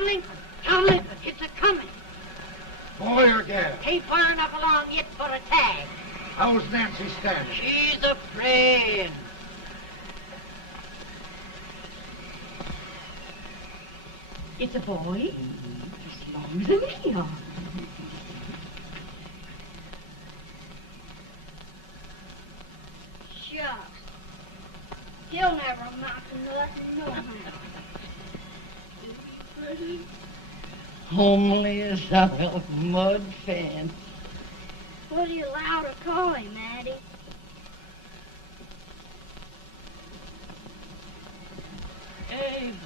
Tomlin, Tomlin, it's a-coming. Boy or gal? Ain't far enough along yet for a tag. How's Nancy standing? She's a-praying. It's a boy? As long as an eel. Shucks. He'll never amount to nothing, no how. Pretty. Homely as a mud fence. What do you allow to call him, Addie? Abraham.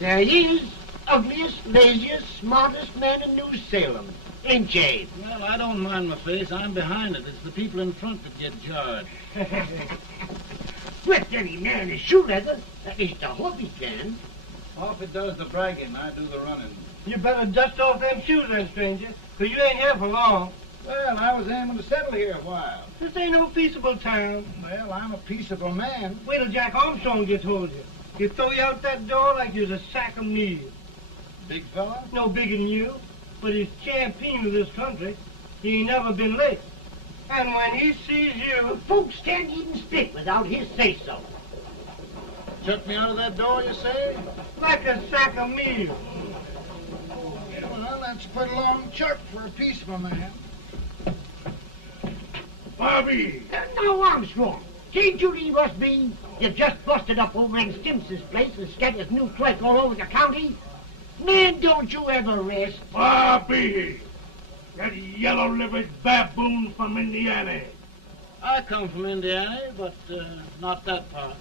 There he is, ugliest, laziest, smartest man in New Salem. Ain't Jade? Well, I don't mind my face. I'm behind it. It's the people in front that get jarred. With any man in shoe leather, at least I hope he can. Off it does the bragging. I do the running. You better dust off them shoes then, stranger, 'cause you ain't here for long. Well, I was aiming to settle here a while. This ain't no peaceable town. Well, I'm a peaceable man. Wait till Jack Armstrong gets hold of you. He'll throw you out that door like you're a sack of meal. Big fella? No bigger than you, but he's champion of this country. He ain't never been late. And when he sees you... Folks can't even speak without his say-so. Chuck me out of that door, you say? like a sack of meal. Well, that's a pretty long chuck for a peaceable man. Bobby! Now, Armstrong, can't you leave us be? You've just busted up over in Stimpson's place and scattered new clerk all over the county. Man, don't you ever rest. Bobby! That yellow-livered baboon from Indiana. I come from Indiana, but not that part.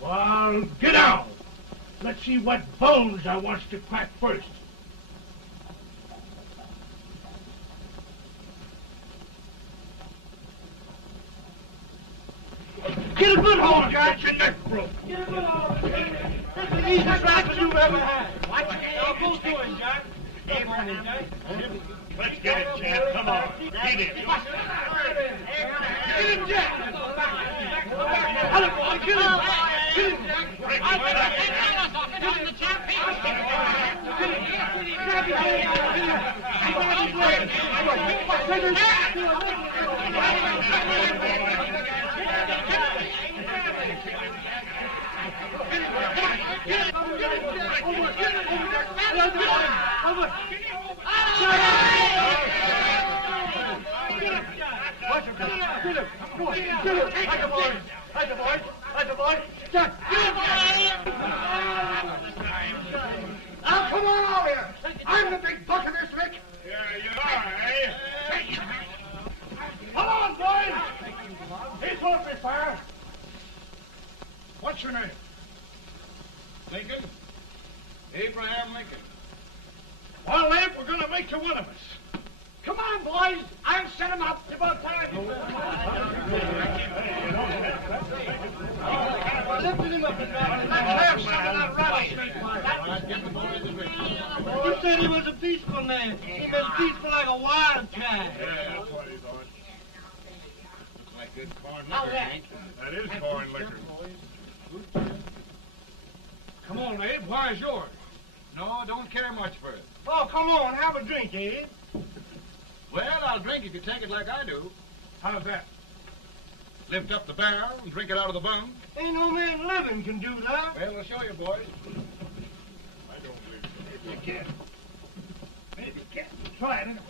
Well, get out. Let's see what bones I wants to crack first. Get a good hold, Jack. Get your neck broke. Get a good hold. That's the easiest rifle you've ever had. Watch it. Now, go to it, Jack. Abraham, Jack. Let's get it, Jack. Come on. Get it. Get him, Jack. Hello, boy. Get him. Get him, Jack. Get him, Now, come on over here. I'm the big buck of this lick. Yeah, you are, eh? Come on, boys. He's going to fire. What's your name? Lincoln? Abraham Lincoln. Well, Abe, we're going to make you one of us. Come on, boys. I'll set him up. It's about time. Lifted him up and down. Let's have some of that rattlesnake. You said he was a peaceful man. He was peaceful like a wildcat. Yeah, that's what he thought. Looks like good corn liquor, Hank. That is corn liquor. Come on, Abe. Where's yours? No, don't care much for it. Oh, come on. Have a drink, Abe. Well, I'll drink if you take it like I do. How's that? Lift up the barrel and drink it out of the bung. Ain't no man living can do that. Well, I'll show you, boys. I don't believe so. Maybe you can. Maybe you can. Try it anyway.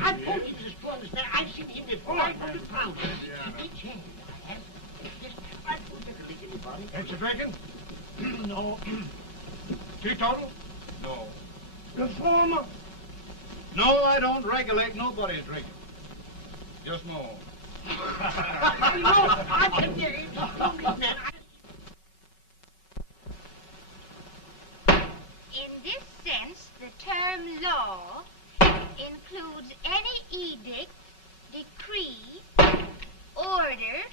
I told you this brother's man. I've seen him before. I'm from the town. Each hand. I told you to make anybody. Ain't you drinking? No. Teetotal? No. Reformer? No, I don't regulate nobody's drinking. Just my own. I can hear you. In this sense, the term law includes any edict, decree, order,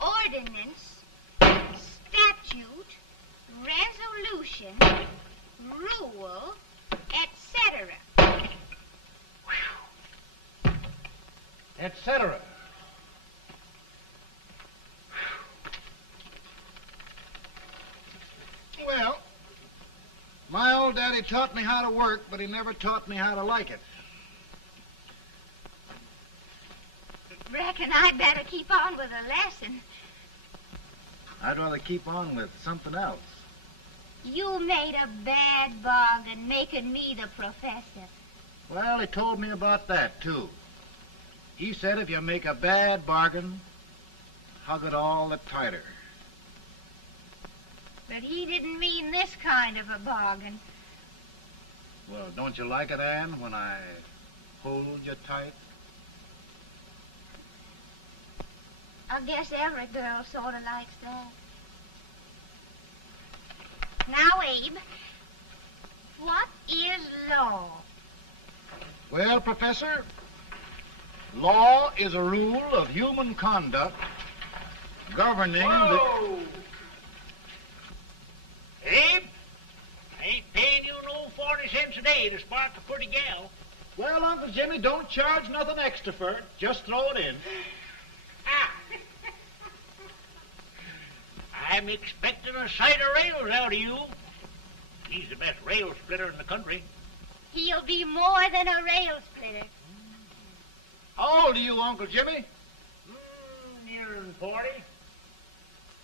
ordinance, statute, resolution, rule, etc. Etc. Well, my old daddy taught me how to work, but he never taught me how to like it. Reckon I'd better keep on with the lesson. I'd rather keep on with something else. You made a bad bargain making me the professor. Well, he told me about that, too. He said if you make a bad bargain, hug it all the tighter. But he didn't mean this kind of a bargain. Well, don't you like it, Ann, when I hold you tight? I guess every girl sort of likes that. Now, Abe, what is law? Well, Professor, law is a rule of human conduct governing Whoa! Abe, I ain't paying you no 40 cents a day to spark a pretty gal. Well, Uncle Jimmy, don't charge nothing extra for it. Just throw it in. I'm expecting a sight of rails out of you. He's the best rail splitter in the country. He'll be more than a rail splitter. How old are you, Uncle Jimmy? Nearing 40.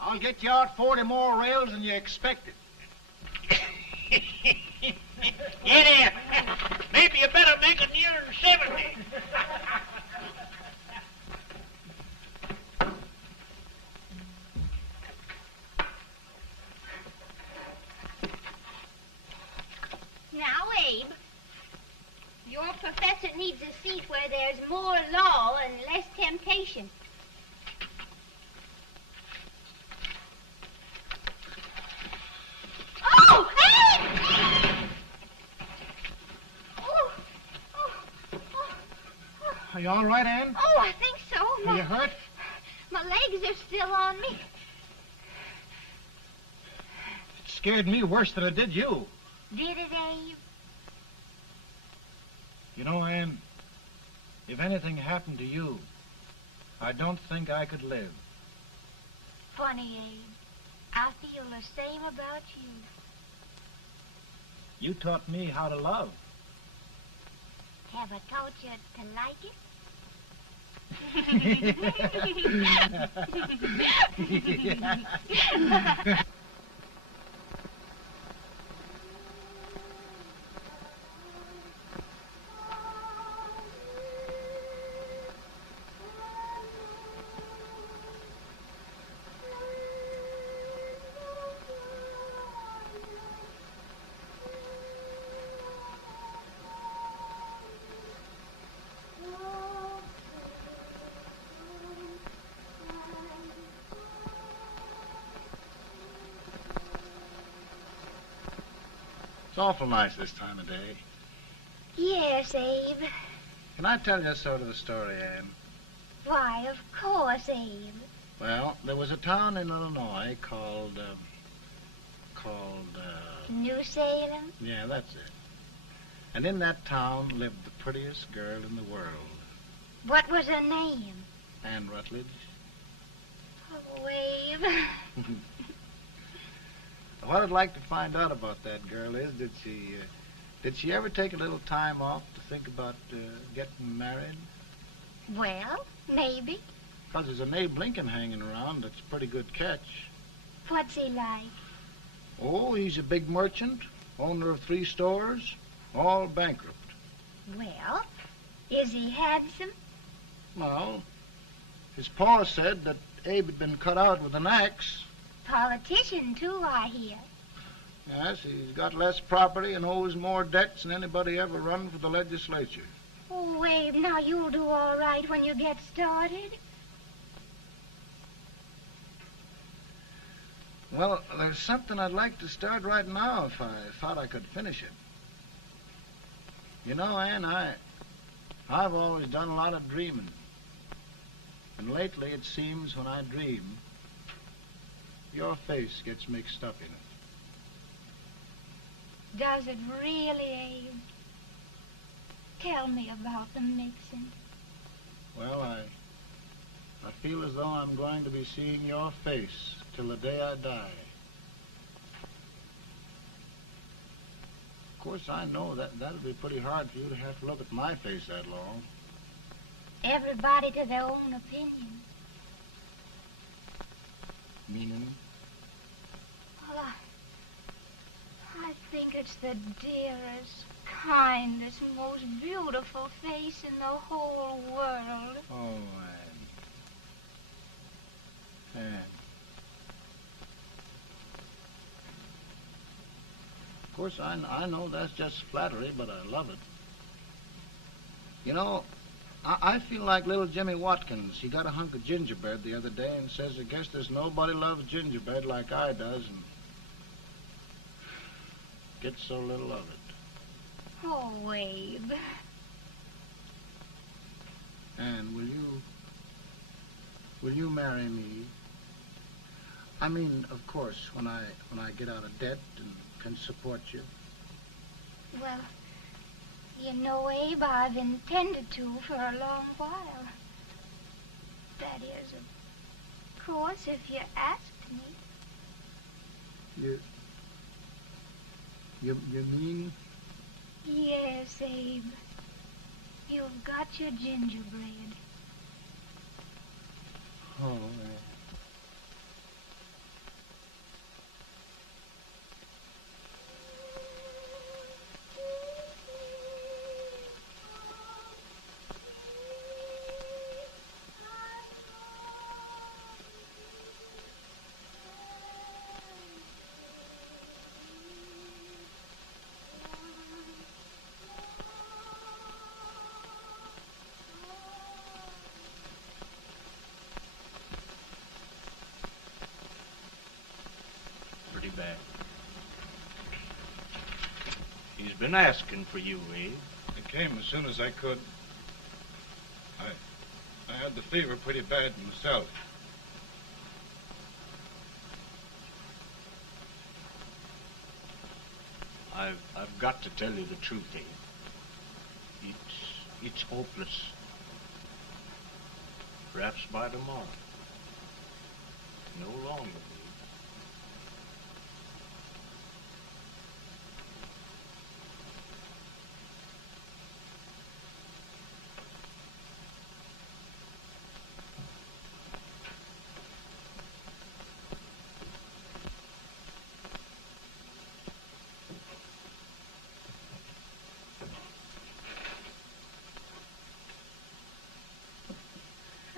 I'll get you out 40 more rails than you expected. Yeah, maybe you better make it nearing 70. Now, Abe, your professor needs a seat where there's more law and less temptation. Oh, Abe! Are you all right, Ann? Oh, I think so. Are you hurt? My legs are still on me. It scared me worse than it did you. Did it, Abe? You know, Ann, if anything happened to you, I don't think I could live. Funny, Abe. I feel the same about you. You taught me how to love. Have I taught you to like it? It's awful nice this time of day. Yes, Abe. Can I tell you sort of a story, Ann? Why, of course, Abe. Well, there was a town in Illinois called, New Salem? yeah, that's it. And in that town lived the prettiest girl in the world, What was her name? Ann Rutledge. Oh, Abe. What I'd like to find out about that girl is, did she ever take a little time off to think about getting married? Well, maybe. Because there's an Abe Lincoln hanging around that's a pretty good catch. What's he like? Oh, he's a big merchant, owner of 3 stores, all bankrupt. Well, is he handsome? Well, his pa said that Abe had been cut out with an axe. Politician, too, I hear. Yes, he's got less property and owes more debts than anybody ever run for the legislature. Oh, Abe, now you'll do all right when you get started. Well, there's something I'd like to start right now if I thought I could finish it. You know, Ann, I've always done a lot of dreaming. And lately it seems when I dream, your face gets mixed up in it. Does it really, Abe? Tell me about the mixing. Well, I feel as though I'm going to be seeing your face till the day I die. Of course, I know that'll be pretty hard for you to have to look at my face that long. Everybody to their own opinion. Meaning? Well, I think it's the dearest, kindest, most beautiful face in the whole world. Oh, Ann. Of course, I know that's just flattery, but I love it. You know, I feel like little Jimmy Watkins. He got a hunk of gingerbread the other day and says, I guess there's nobody loves gingerbread like I does, and gets so little of it. Oh, Abe. Ann, will you marry me? I mean, of course, when I get out of debt and can support you. Well, you know, Abe, I've intended to for a long while. That is, of course, if you asked me. You mean? Yes, Abe. You've got your gingerbread. Oh, Bad. He's been asking for you, Abe. I came as soon as I could. I had the fever pretty bad myself. I've got to tell you the truth, Abe. It's hopeless. Perhaps by tomorrow. No longer.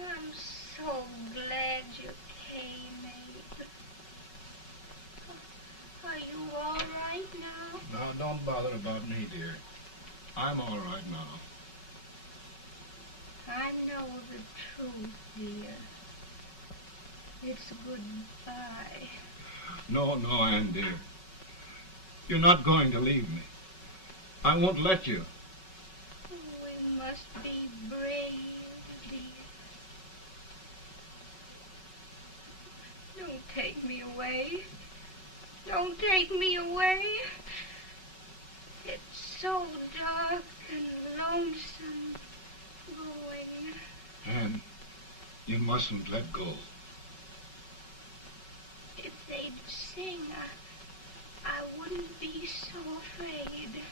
I'm so glad you came, Abe. Are you all right now? No, don't bother about me, dear. I'm all right now. I know the truth, dear. It's goodbye. No, Ann, dear. You're not going to leave me. I won't let you. We must be brave, dear. Don't take me away. Don't take me away. It's so dark and lonesome going. Ann, you mustn't let go. If they'd sing, I wouldn't be so afraid.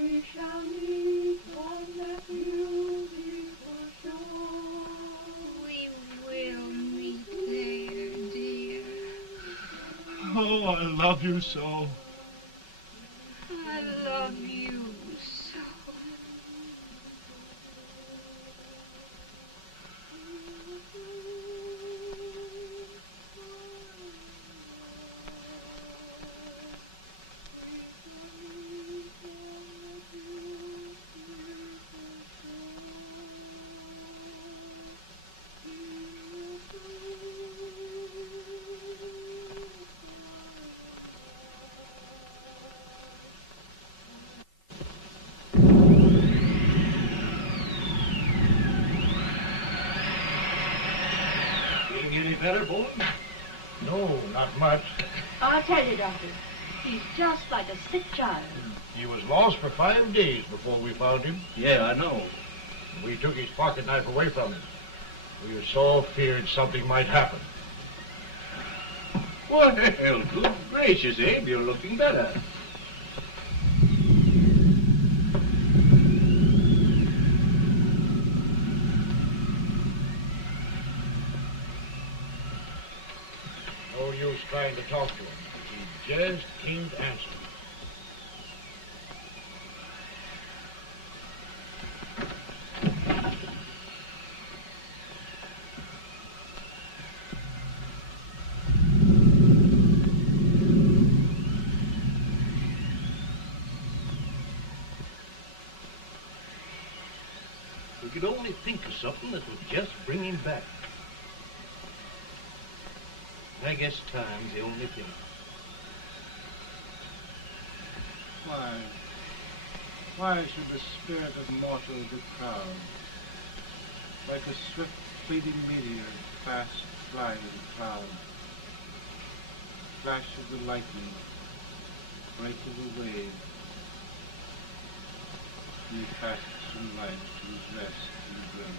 We shall meet on that beautiful shore. We will meet there, dear. Oh, I love you so. I love you so. better, boy? No, not much. I'll tell you, Doctor. He's just like a sick child. He was lost for 5 days before we found him. Yeah, I know. We took his pocket knife away from him. We were so feared something might happen. Well, good gracious, Abe, you're looking better. No use trying to talk to him. He just can't answer. We could only think of something that would just bring him back. I guess time's the only thing. Why should the spirit of mortal be proud? Like a swift fleeting meteor, fast flying cloud. Flash of the lightning, break of the wave. He passes from life to his rest in the grave.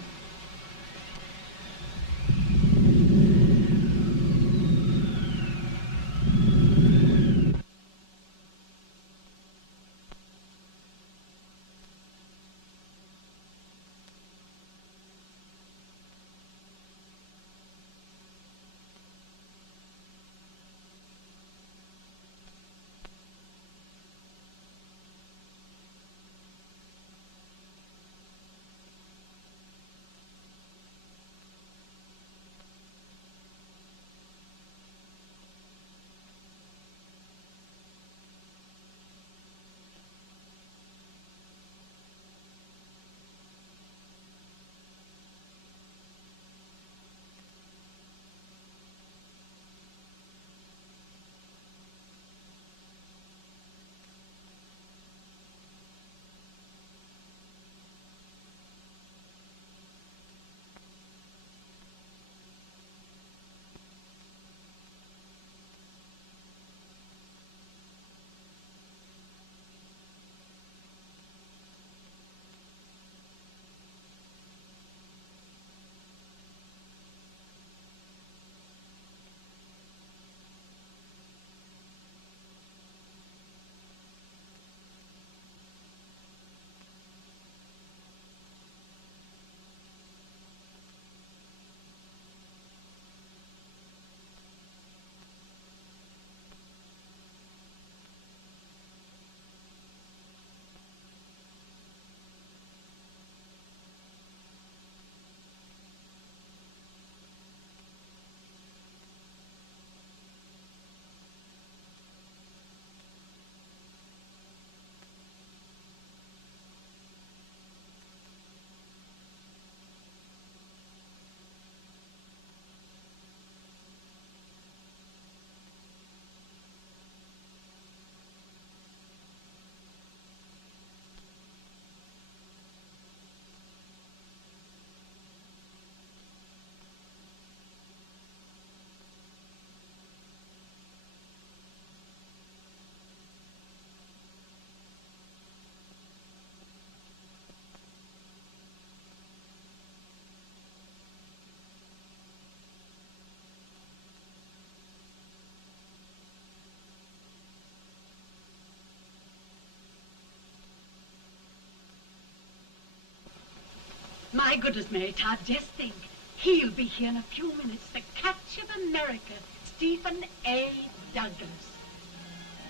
My goodness, Mary Todd, just think. He'll be here in a few minutes. The catch of America, Stephen A. Douglas.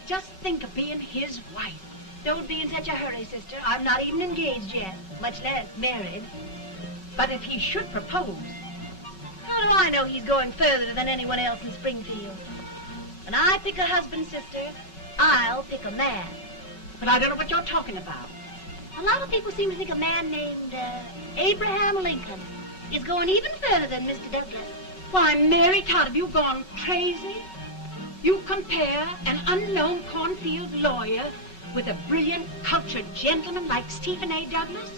Just think of being his wife. Don't be in such a hurry, sister. I'm not even engaged yet, much less married. But if he should propose... How do I know he's going further than anyone else in Springfield? When I pick a husband, sister, I'll pick a man. But I don't know what you're talking about. A lot of people seem to think a man named Abraham Lincoln is going even further than Mr. Douglas. Why, Mary Todd, have you gone crazy? You compare an unknown cornfield lawyer with a brilliant, cultured gentleman like Stephen A. Douglas?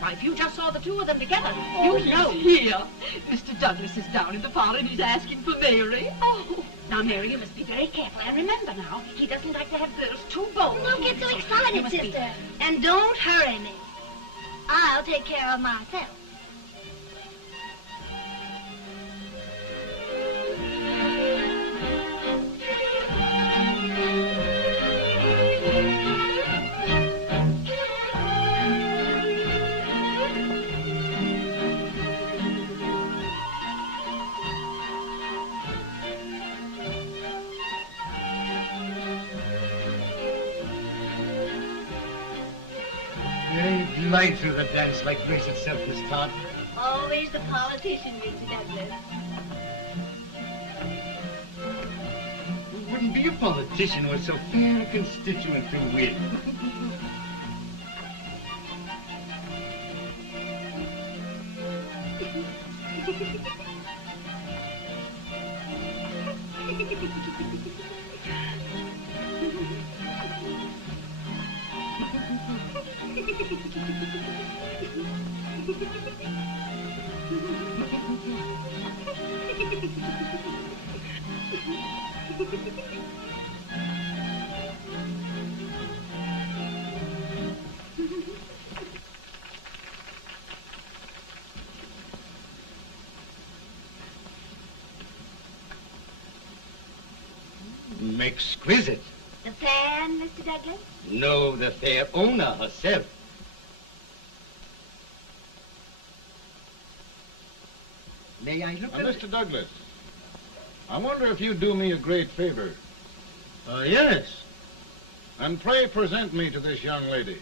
Why, if you just saw the two of them together, you'd know. Here. Mr. Douglas is down in the parlor and he's asking for Mary. Oh. Now, Mary, you must be very careful. And remember now, he doesn't like to have girls too bold. Don't get so excited, sister. And don't hurry me. I'll take care of myself. Glide through the dance like grace itself, Miss Todd. Always the politician, Mr. Douglas. Who wouldn't be a politician with so fair a constituent to win? Exquisite. The fan, Mr. Douglas? No, the fair owner herself. May I look at it? Mr. Douglas, I wonder if you'd do me a great favor. Yes. And pray present me to this young lady.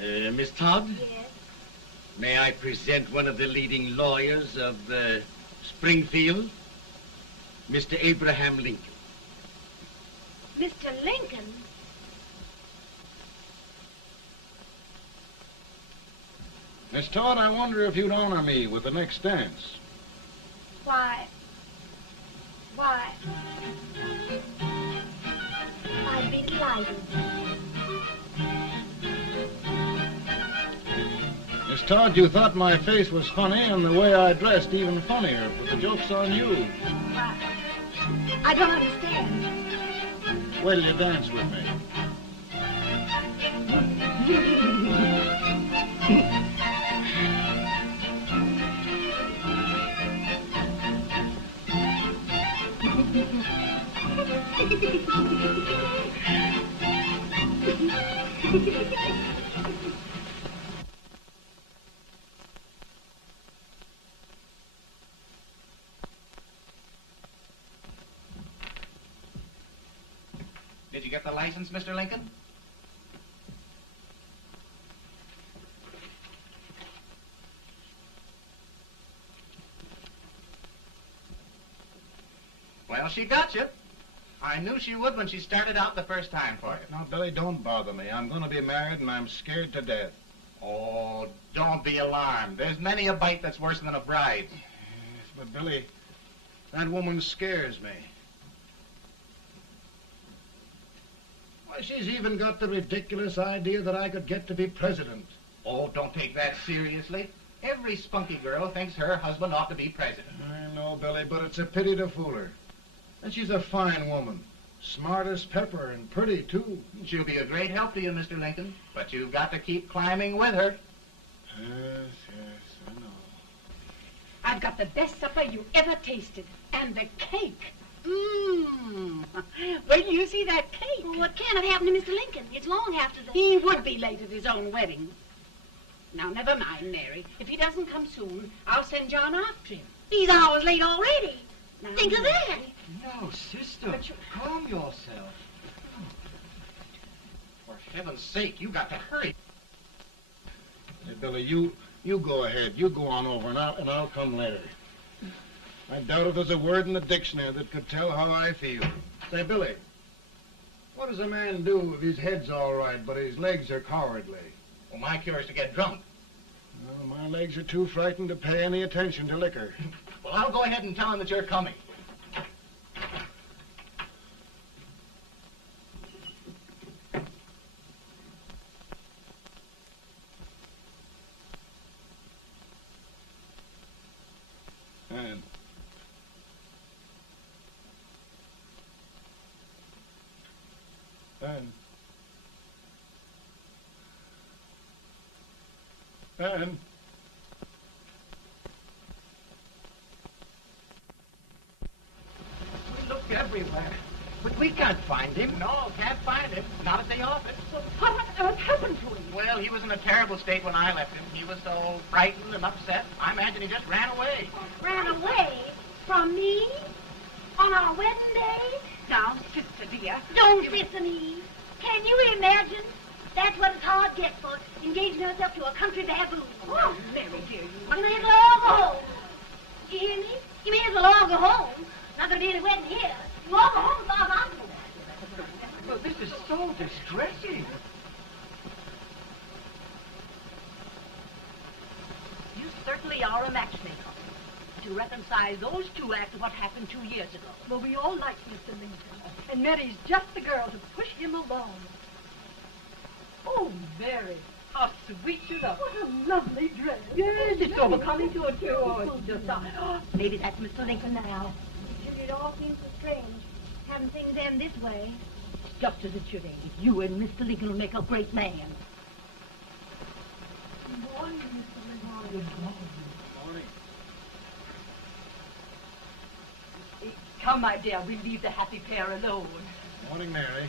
Miss Todd? Yes. May I present one of the leading lawyers of Springfield, Mr. Abraham Lincoln. Mr. Lincoln? Miss Todd, I wonder if you'd honor me with the next dance. Why, I'd be delighted. Miss Todd, you thought my face was funny and the way I dressed even funnier, but the joke's on you. Why, I don't understand. Will you dance with me? Did you get the license, Mr. Lincoln? Well, she got you. I knew she would when she started out the first time for you. Now, Billy, don't bother me. I'm going to be married and I'm scared to death. Oh, don't be alarmed. There's many a bite that's worse than a bride. Yes, but Billy, that woman scares me. Why, she's even got the ridiculous idea that I could get to be president. Oh, don't take that seriously. Every spunky girl thinks her husband ought to be president. I know, Billy, but it's a pity to fool her. And she's a fine woman. Smart as pepper and pretty, too. She'll be a great help to you, Mr. Lincoln. But you've got to keep climbing with her. Yes, I know. I've got the best supper you ever tasted. And the cake. Mmm. Wait till you see that cake. Well, what can have happened to Mr. Lincoln? It's long after the... He would be late at his own wedding. Now, never mind, Mary. If he doesn't come soon, I'll send John after him. He's hours late already. Now, Think of that. No, sister. Calm yourself. For heaven's sake, you got to hurry. Hey, Billy, you go ahead. You go on over, and I'll come later. I doubt if there's a word in the dictionary that could tell how I feel. Say, Billy, what does a man do if his head's all right, but his legs are cowardly? Well, my cure is to get drunk. Well, my legs are too frightened to pay any attention to liquor. Well, I'll go ahead and tell him that you're coming. Ann. We looked everywhere, but we can't find him. No, can't find him. Not at the office. Well, what on earth happened to him? Well, he was in a terrible state when I left him. He was so frightened and upset. I imagine he just ran away. Ran away from me on our wedding day? Now, sister dear. Don't listen, Eve. Can you imagine? That's what it's hard get for, engaging herself to a country baboon. Oh, Mary, dear, You may as well all go home. You hear me? You may as well all go home. Not going to be any wedding here. You all go home as far as I'm concerned. Well, this is so distressing. You certainly are a matchmaker. To reconcile those two after what happened 2 years ago. Well, we all like Mr. Lincoln. And Mary's just the girl to push him along. Oh, Mary, how sweet you look. What a lovely dress. Yes, it's overcoming to it, too. Oh, it's just... maybe that's Mr. Lincoln now. It all seems so strange, having things end this way. It's just as it should end. You and Mr. Lincoln will make a great man. Good morning, Mr. Lincoln. Good morning. Morning. Come, my dear, we'll leave the happy pair alone. Morning, Mary.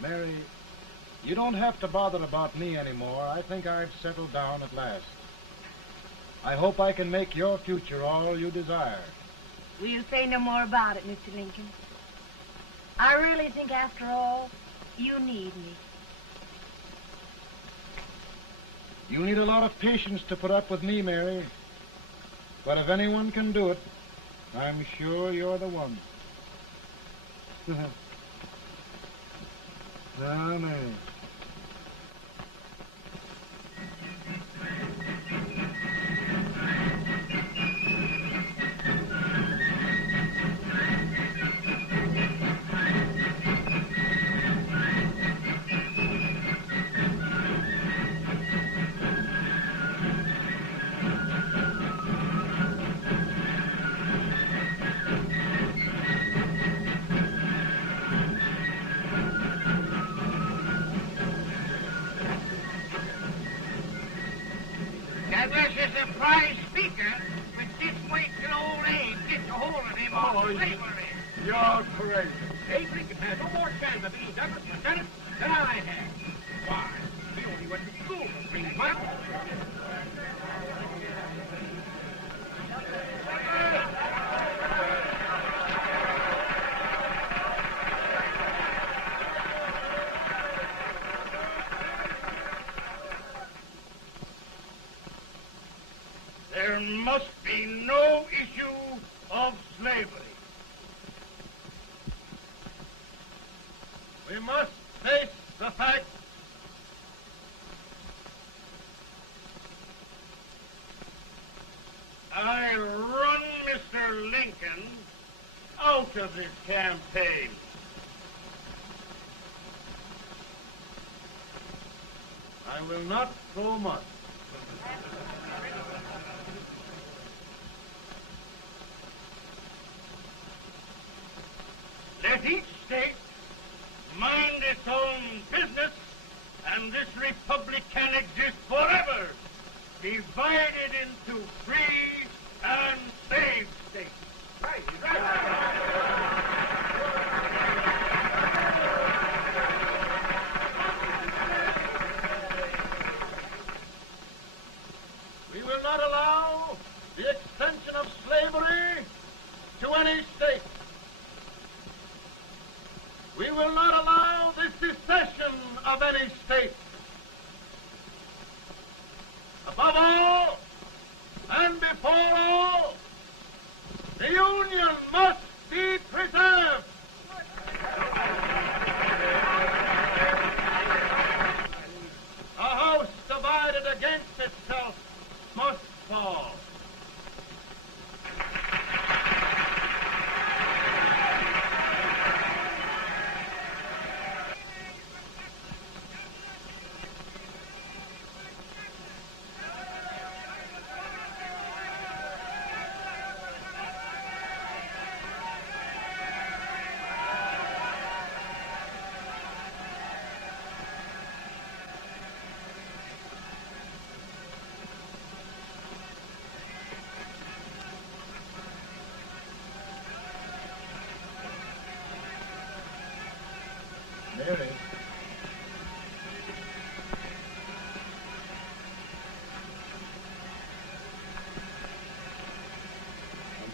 Mary, you don't have to bother about me anymore. I think I've settled down at last. I hope I can make your future all you desire. We'll say no more about it, Mr. Lincoln. I really think, after all, you need me. You need a lot of patience to put up with me, Mary. But if anyone can do it, I'm sure you're the one. Ah, Mary. That was a surprise speaker, but just wait till old Abe gets a hold of him on slavery. You're crazy. Abe Lincoln has no more chance of being Douglas Lieutenant than I have. Why? He only went to school for 3 months. There must be no issue of slavery. We must face the fact I run Mr. Lincoln out of this campaign. I will not throw much. Let each state mind its own business, and this republic can exist forever, divided into free and slave states. Right, he's right. We will not allow the extension of slavery to any state. We will not allow the secession of any state. Above all, and before all, the Union must be preserved. A house divided against itself must fall.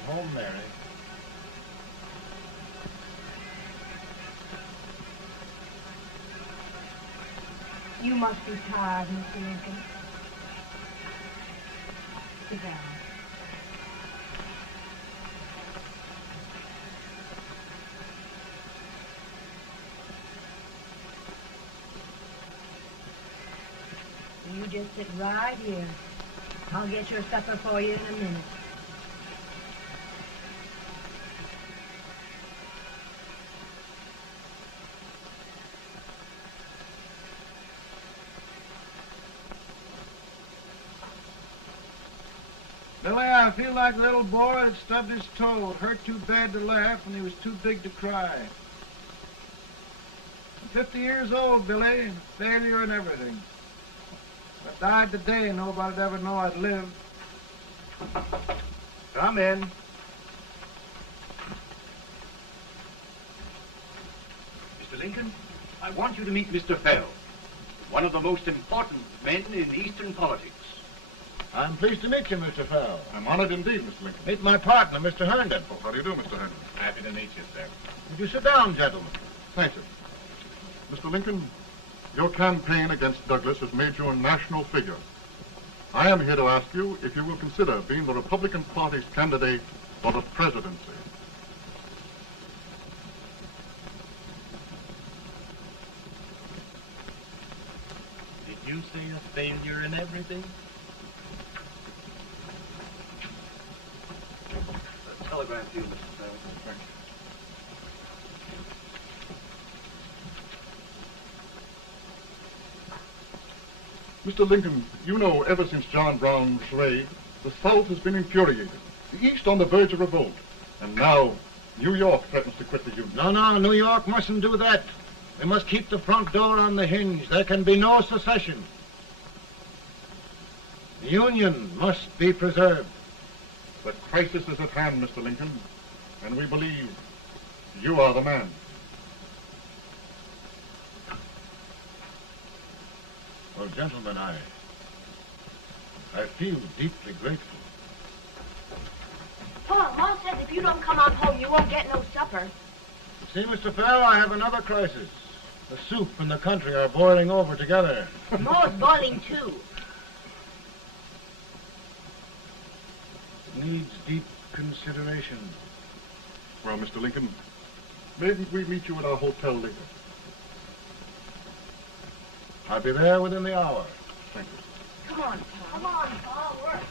home, Mary. You must be tired, Mr. Lincoln. Sit down. You just sit right here. I'll get your supper for you in a minute. Billy, I feel like a little boy that stubbed his toe. It hurt too bad to laugh and he was too big to cry. I'm 50 years old, Billy, failure and everything. If I died today, nobody'd ever know I'd lived. Come in. Mr. Lincoln, I want you to meet Mr. Fell, one of the most important men in Eastern politics. I'm pleased to meet you, Mr. Fell. I'm honored indeed, Mr. Lincoln. Meet my partner, Mr. Herndon. Oh, how do you do, Mr. Henry? Happy to meet you, sir. Would you sit down, gentlemen? Thank you. Mr. Lincoln, your campaign against Douglas has made you a national figure. I am here to ask you if you will consider being the Republican Party's candidate for the presidency. Did you say a failure in everything? A telegram to you, Mr. Fell. Thank you. Mr. Lincoln, you know ever since John Brown's raid, the South has been infuriated, the East on the verge of revolt, and now New York threatens to quit the Union. No, New York mustn't do that. They must keep the front door on the hinge. There can be no secession. The Union must be preserved. The crisis is at hand, Mr. Lincoln, and we believe you are the man. Well, gentlemen, I feel deeply grateful. Pa, Ma says if you don't come on home, you won't get no supper. See, Mr. Fell, I have another crisis. The soup and the country are boiling over together. Ma's boiling too. It needs deep consideration. Well, Mr. Lincoln, maybe we meet you at our hotel later. I'll be there within the hour. Thank you. Come on, Pa. Come on, Pa. Work.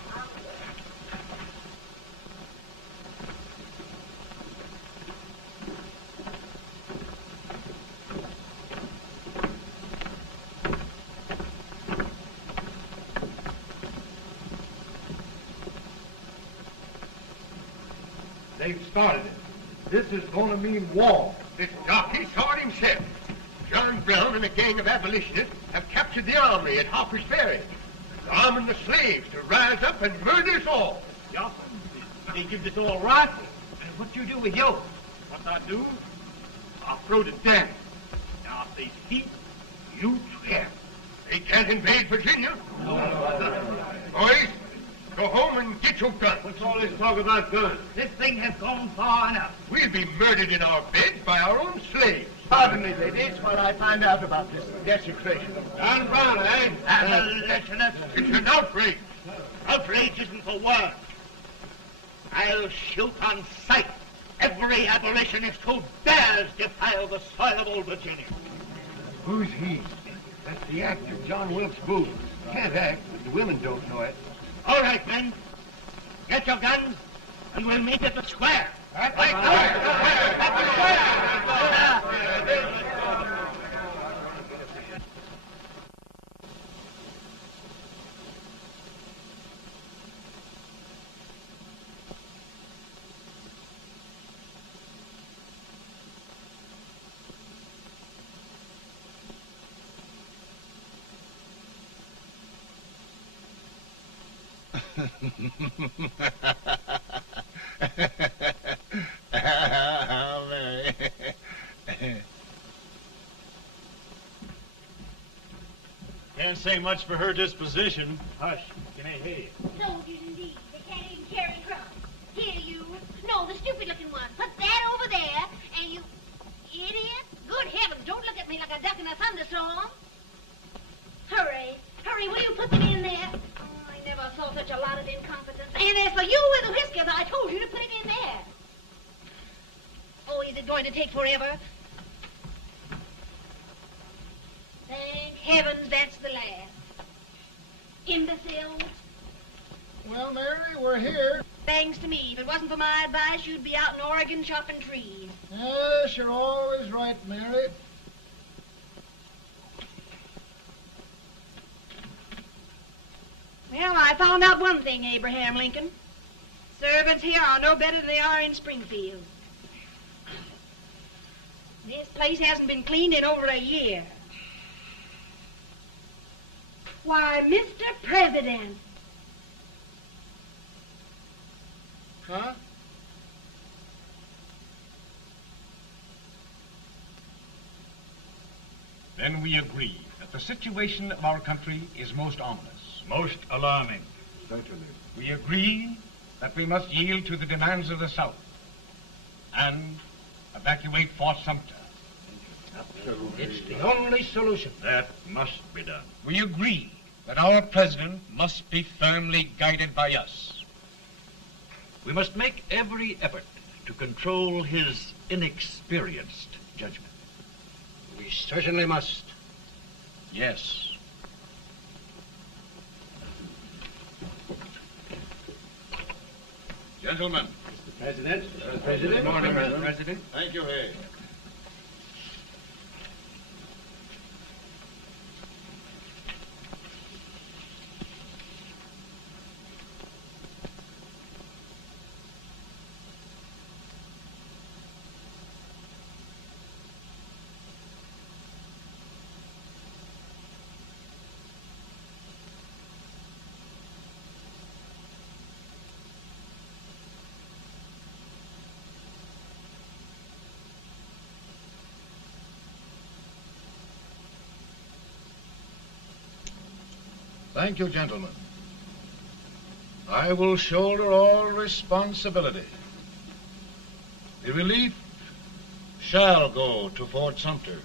They've started it. This is going to mean war. This jockey saw it himself. John Brown and a gang of abolitionists have captured the armory at Harper's Ferry. They're arming the slaves to rise up and murder us all. Yeah, they give us all rifles. And what you do with yours? What I do? I'll throw the damn. Now, if they speak, you swear. They can't invade Virginia. Boys, go home and get your guns. What's all this talk about guns? This thing has gone far enough. We'll be murdered in our beds by our own slaves. Pardon me, ladies, while I find out about this desecration. John Brown, eh? Abolitionists. It's an outrage. Outrage isn't the word. I'll shoot on sight every abolitionist who dares defile the soil of old Virginia. Who's he? That's the actor, John Wilkes Booth. Can't act, but the women don't know it. All right, men. Get your guns, and we'll meet at the square. At the Can't say much for her disposition. Hush, can I hear you? Soldiers indeed. They can't even carry crumbs. Here, you. And as for you with the whiskers, I told you to put it in there. Oh, is it going to take forever? Thank heavens that's the last. Imbecile. Well, Mary, we're here. Thanks to me. If it wasn't for my advice, you'd be out in Oregon chopping trees. Yes, you're always right, Mary. Well, I found out one thing, Abraham Lincoln. Servants here are no better than they are in Springfield. This place hasn't been cleaned in over a year. Why, Mr. President. Huh? Then we agree that the situation of our country is most ominous. Most alarming. Certainly. We agree that we must yield to the demands of the South and evacuate Fort Sumter. It's the only solution. That must be done. We agree that our president must be firmly guided by us. We must make every effort to control his inexperienced judgment. We certainly must. Yes. Gentlemen. Mr. President. Mr. President. Good morning, Mr. President. Thank you, Hay. Thank you, gentlemen. I will shoulder all responsibility. The relief shall go to Fort Sumter.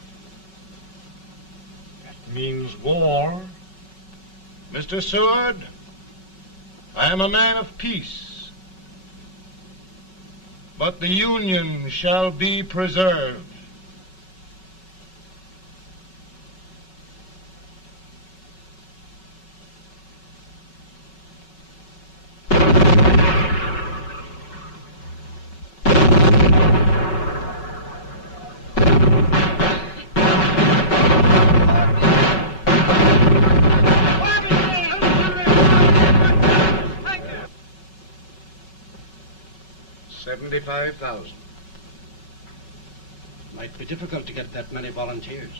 That means war. Mr. Seward, I am a man of peace, but the Union shall be preserved. $75,000. Might be difficult to get that many volunteers.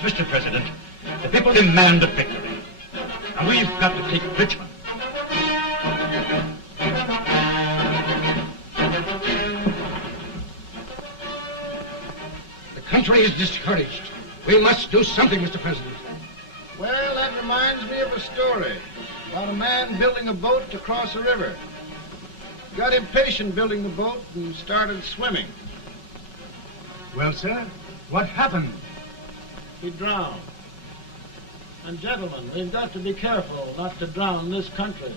Mr. President, the people demand a victory. And we've got to take Richmond. The country is discouraged. We must do something, Mr. President. Well, that reminds me of a story about a man building a boat to cross a river. Got impatient building the boat and started swimming. Well, sir, what happened? He drowned. And gentlemen, we've got to be careful not to drown this country.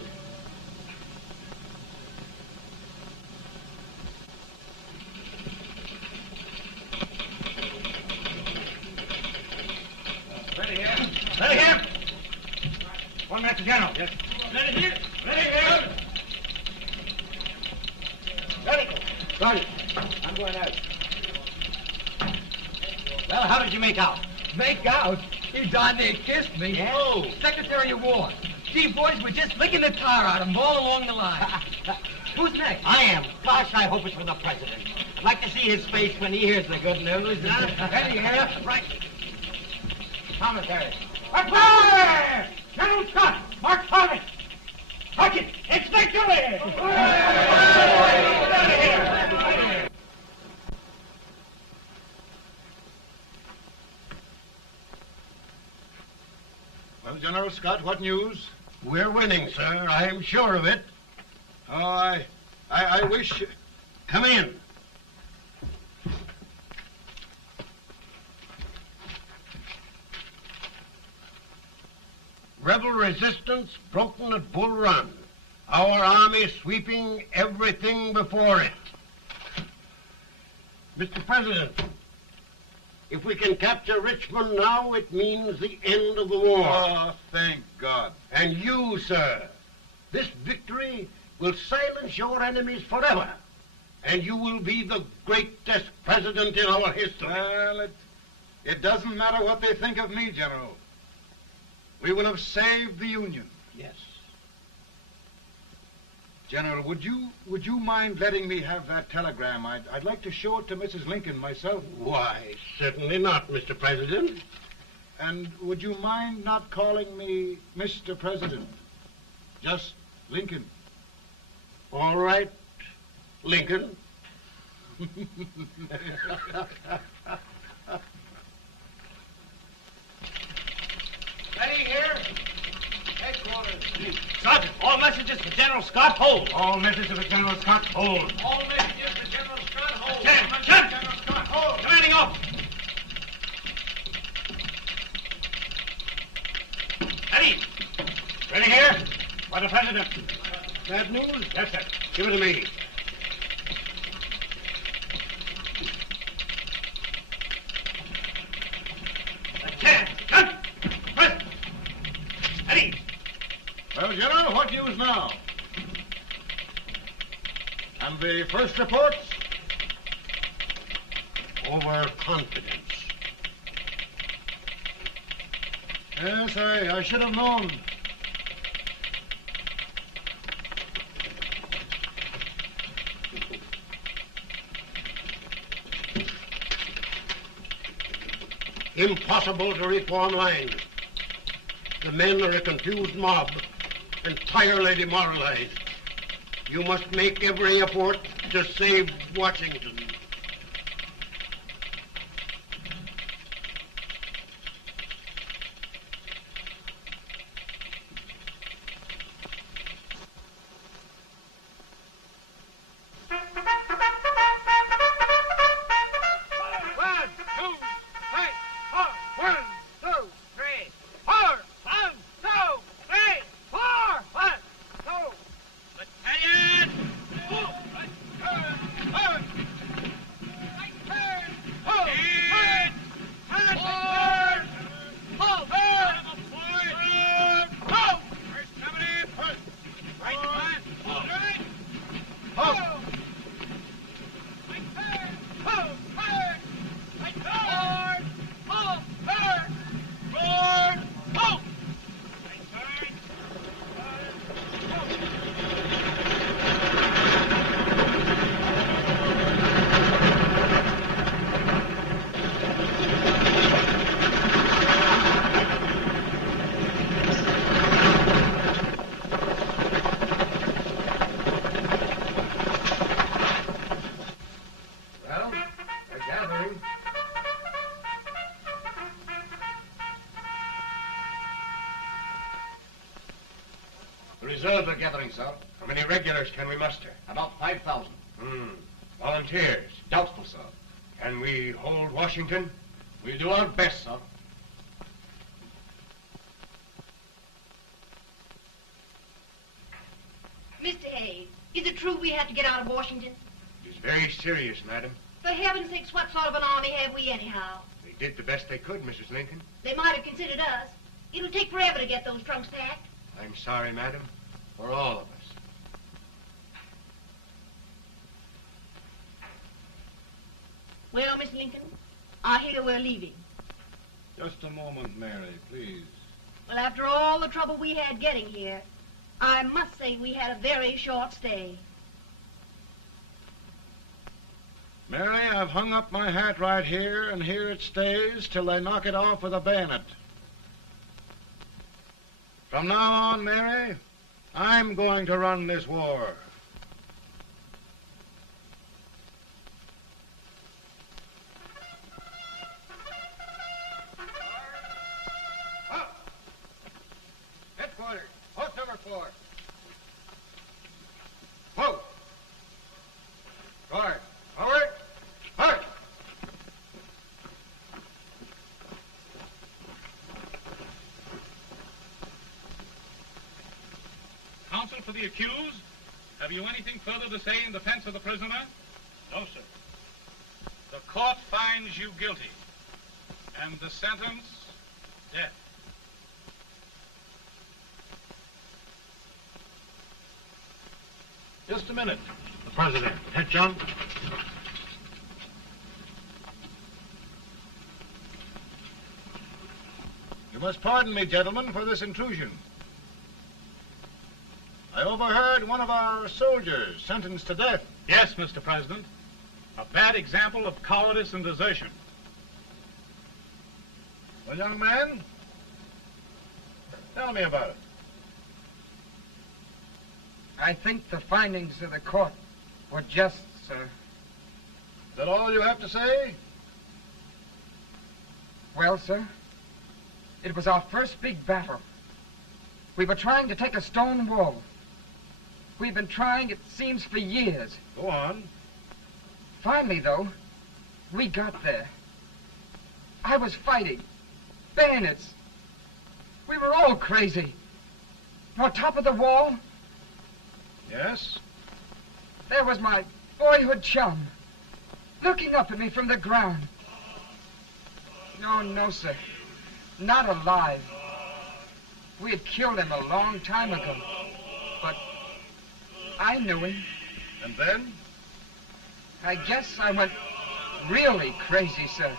Ready here. Ready here. One minute to General. Yes. Ready here. Ready here. Ready. Sergeant, I'm going out. Well, how did you make out? Make out? He darn near kissed me. Yeah? Oh, Secretary of War. Gee, boys, we're just licking the tar out of him all along the line. Who's next? I am. Gosh, I hope it's for the President. I'd like to see his face when he hears the good news. Ready here. Right. Commissary. Fire! General Scott! Mark Thomas! Mark it! It's victory! Well, General Scott, what news? We're winning, sir. I am sure of it. Oh, I wish... Come in. Rebel resistance broken at Bull Run. Our army sweeping everything before it. Mr. President, if we can capture Richmond now, it means the end of the war. Oh, thank God. And you, sir, this victory will silence your enemies forever. And you will be the greatest president in our history. Well, it doesn't matter what they think of me, General. We will have saved the Union. Yes. General, would you mind letting me have that telegram? I'd like to show it to Mrs. Lincoln myself. Why, certainly not, Mr. President. And would you mind not calling me Mr. President? Just Lincoln. All right, Lincoln. Ready here. Headquarters. Sergeant, all messages for General Scott, hold. All messages for General Scott, hold. All messages for General Scott, hold. General Scott, hold. Commanding officer. Ready. Ready here? For the President. Bad news? Yes, sir. Give it to me. Well, General, what news now? And the first reports? Overconfidence. Yes, I should have known. Impossible to reform lines. The men are a confused mob, entirely demoralized. You must make every effort to save Washington. Reserves are gathering, sir. How many regulars can we muster? About 5,000. Volunteers? Doubtful, sir. Can we hold Washington? We'll do our best, sir. Mr. Hayes, is it true we have to get out of Washington? It's very serious, madam. For heaven's sakes, what sort of an army have we anyhow? They did the best they could, Mrs. Lincoln. They might have considered us. It'll take forever to get those trunks packed. I'm sorry, madam, for all of us. Well, Miss Lincoln, I hear we're leaving. Just a moment, Mary, please. Well, after all the trouble we had getting here, I must say we had a very short stay. Mary, I've hung up my hat right here, and here it stays till they knock it off with a bayonet. From now on, Mary, I'm going to run this war. Headquarters, post number 4. Whoa! Guard, forward, march! Counsel for the accused, have you anything further to say in defense of the prisoner? No, sir. The court finds you guilty, and the sentence, death. Just a minute. The President. Head, John. You must pardon me, gentlemen, for this intrusion. I overheard one of our soldiers sentenced to death. Yes, Mr. President. A bad example of cowardice and desertion. Well, young man, tell me about it. I think the findings of the court were just, sir. Is that all you have to say? Well, sir, it was our first big battle. We were trying to take a stone wall. We've been trying, it seems, for years. Go on. Finally, though, we got there. I was fighting. Bayonets. We were all crazy. On top of the wall, Yes? there was my boyhood chum, looking up at me from the ground. No, sir. Not alive. We had killed him a long time ago. But I knew him. And then? I guess I went really crazy, sir.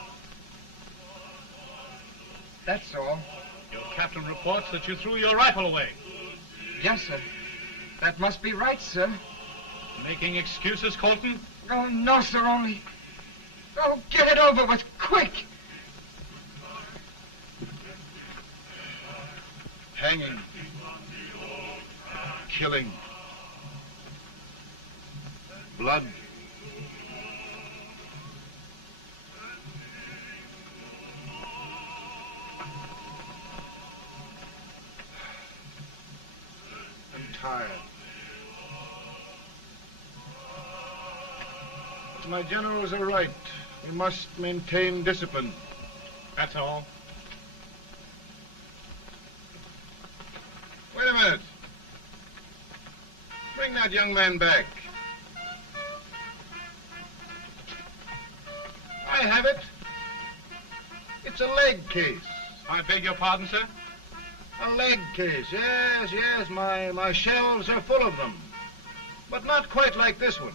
That's all. Your captain reports that you threw your rifle away. Yes, sir. That must be right, sir. Making excuses, Colton? Oh, no, sir, only... Oh, get it over with, quick! Hanging. Killing. Blood. I'm tired. But my generals are right. We must maintain discipline. That's all. Wait a minute. Bring that young man back. I have it. It's a leg case. I beg your pardon, sir? A leg case, yes. My shelves are full of them. But not quite like this one.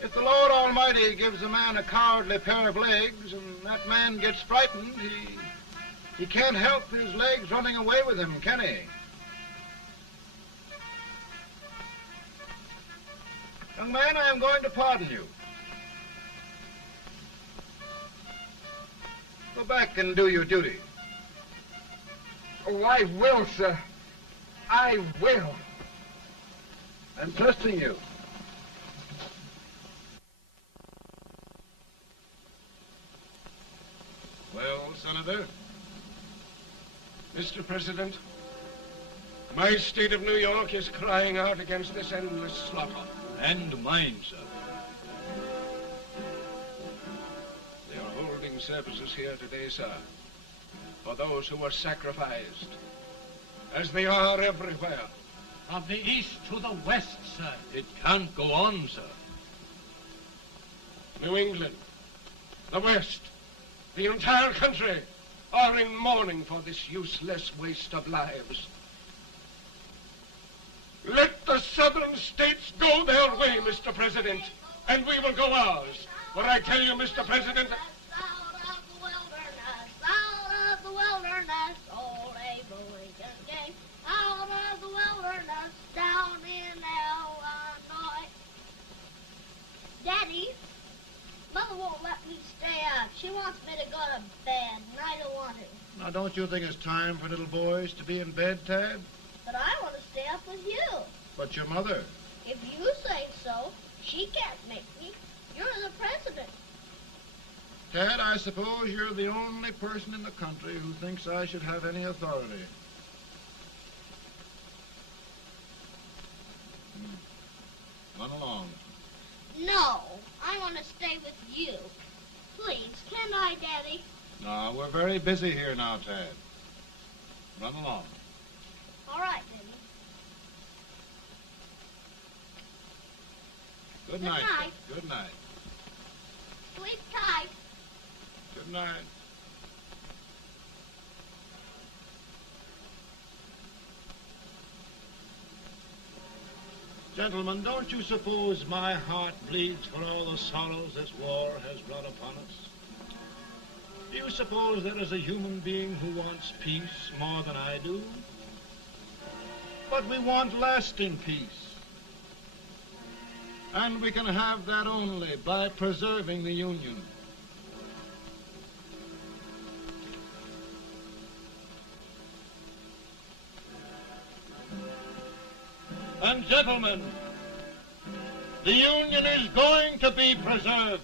If the Lord Almighty gives a man a cowardly pair of legs and that man gets frightened, he can't help his legs running away with him, can he? Young man, I am going to pardon you. Go back and do your duty. Oh, I will, sir. I will. I'm trusting you. Well, Senator? Mr. President, My state of New York is crying out against this endless slaughter. And mine, sir. They are holding services here today, sir, for those who were sacrificed, as they are everywhere. From the east to the west, sir. It can't go on, sir. New England, the West, the entire country are in mourning for this useless waste of lives. Let the southern states go their way, Mr. President, and we will go ours. But I tell you, Mr. President... Out of the wilderness, old Abraham Lincoln came. Out of the wilderness, down in Illinois. Daddy, Mother won't let me stay up. She wants me to go to bed, and I don't want to. Now, don't you think it's time for little boys to be in bed, Tad? But I want to stay up with you. But your mother? If you say so, she can't make me. You're the president. Tad, I suppose you're the only person in the country who thinks I should have any authority. Run along. No, I want to stay with you. Please, can I, Daddy? No, we're very busy here now, Tad. Run along. All right, Daddy. Good night. Good night. Sleep tight. Good night. Gentlemen, don't you suppose my heart bleeds for all the sorrows this war has brought upon us? Do you suppose there is a human being who wants peace more than I do? But we want lasting peace. And we can have that only by preserving the Union. And gentlemen, the Union is going to be preserved.